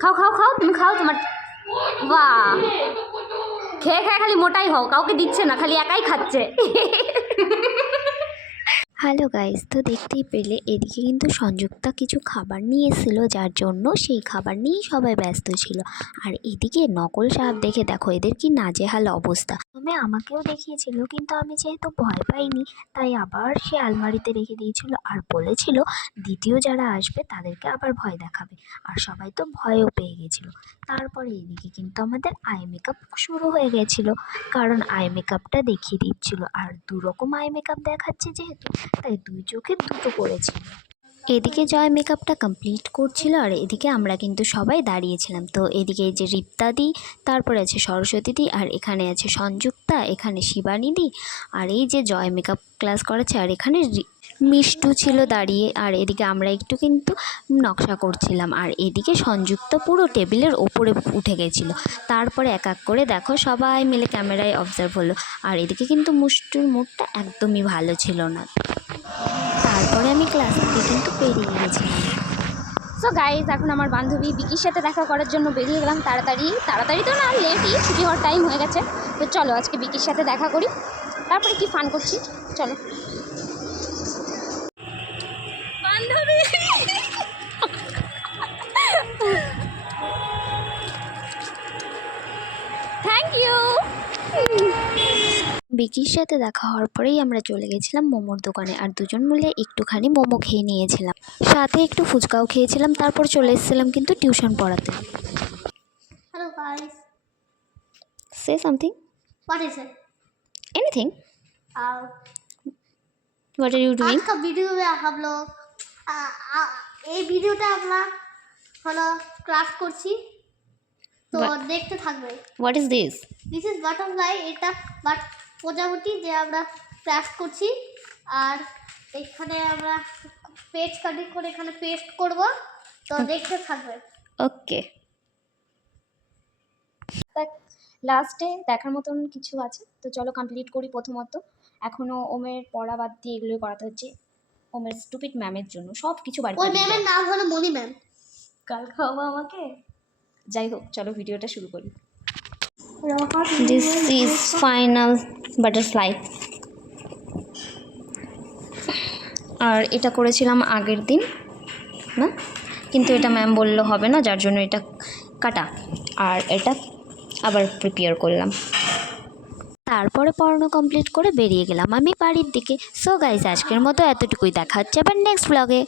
খাও খাও খাও তুমি খাও তোমার বাহ খেয়ে খেয়ে খালি মোটাই হও কাউকে দিচ্ছে না খালি একাই খাচ্ছে হ্যালো গাইস তো দেখতেই পেলে এদিকে কিন্তু সংযুক্তা কিছু খাবার নিয়ে এসেছিল যার জন্য সেই খাবার নিয়েই সবাই ব্যস্ত ছিল আর এদিকে নকল সাহেব দেখে দেখো এদের কি নাজেহাল অবস্থা প্রথমে আমাকেও দেখিয়েছিল, কিন্তু আমি যেহেতু ভয় পাইনি, তাই আবার সে আলমারিতে রেখে দিয়েছিল আর বলেছিল, দ্বিতীয় যারা আসবে তাদেরকে আবার ভয় দেখাবে। আর সবাই তো ভয়ও পেয়ে গেছিল। তারপরে এদিকে কিন্তু আমাদের আই মেকআপ শুরু হয়ে গেছিল, কারণ আই মেকআপটা দেখিয়ে দিচ্ছিল। আর দু রকম আই মেকআপ দেখাচ্ছে যেহেতু, তাই দুই চোখে দুটো করেছিল এদিকে জয় মেকআপটা কমপ্লিট করছিল আর এদিকে আমরা কিন্তু সবাই দাঁড়িয়েছিলাম। তো এদিকে এই যে রিপ্তাদি তারপরে আছে সরস্বতী দি আর এখানে আছে সংযুক্তা, এখানে শিবানী দি আর এই যে জয় মেকআপ ক্লাস করাচ্ছে আর এখানে মিষ্টু ছিল দাঁড়িয়ে আর এদিকে আমরা একটু কিন্তু নকশা করছিলাম আর এদিকে সংযুক্ত পুরো টেবিলের ওপরে উঠে গেছিল। তারপরে এক এক করে দেখো সবাই মিলে ক্যামেরায় অবজার্ভ হলো আর এদিকে কিন্তু মুষ্টুর মুডটা একদমই ভালো ছিল না। তারপরে আমি ক্লাস থেকে কিন্তু পেরিয়ে গেছিলাম। সো গাইজ এখন আমার বান্ধবী বিকির সাথে দেখা করার জন্য বেরিয়ে গেলাম। তাড়াতাড়ি তাড়াতাড়ি তো না লেটই ছুটি হওয়ার টাইম হয়ে গেছে। তো চলো আজকে বিকির সাথে দেখা করি। তারপরে কি ফান করছি? চলো। থ্যাংক ইউ বিকির সাথে দেখা হওয়ার পরেই আমরা চলে গেছিলাম মোমোর দোকানে আর দুজন মিলে একটুখানি মোমো খেয়ে নিয়েছিলাম। সাথে একটু ফুচকাও খেয়েছিলাম তারপর চলে এসেছিলাম কিন্তু টিউশন পড়াতে। Hello guys say something what is it anything what are you doing আজকা ভিডিও মে হাম এই ভিডিওটা আমরা হলো ক্লাস করছি তো দেখতে থাকবে what is this this is butterfly এটা বাট প্রজাপতি যে আমরা ক্রাশ করছি। আর এখানে আমরা পেস্ট কাটিং করে এখানে পেস্ট করব। তো দেখতে থাকবে। ওকে লাস্টে দেখার মতন কিছু আছে। তো চলো কমপ্লিট করি প্রথমত। এখনও ওমের পড়া বাদ দিয়ে এগুলোই করাতে হচ্ছে। ওমের স্টুপিড ম্যামের জন্য সব কিছু বাড়ি ওই ম্যামের নাম হলো মনি ম্যাম কাল খাওয়াবো আমাকে? যাই হোক চলো ভিডিওটা শুরু করি। দিস ইজ ফাইনাল বাটারফ্লাই আর এটা করেছিলাম আগের দিন, না? কিন্তু এটা ম্যাম বলল হবে না, যার জন্য এটা কাটা। আর এটা আবার প্রিপেয়ার করলাম। তারপরে পড়ানো কমপ্লিট করে বেরিয়ে গেলাম আমি বাড়ির দিকে। সো গাইজ আজকের মতো এতটুকুই। দেখা হচ্ছে আবার নেক্সট ব্লগে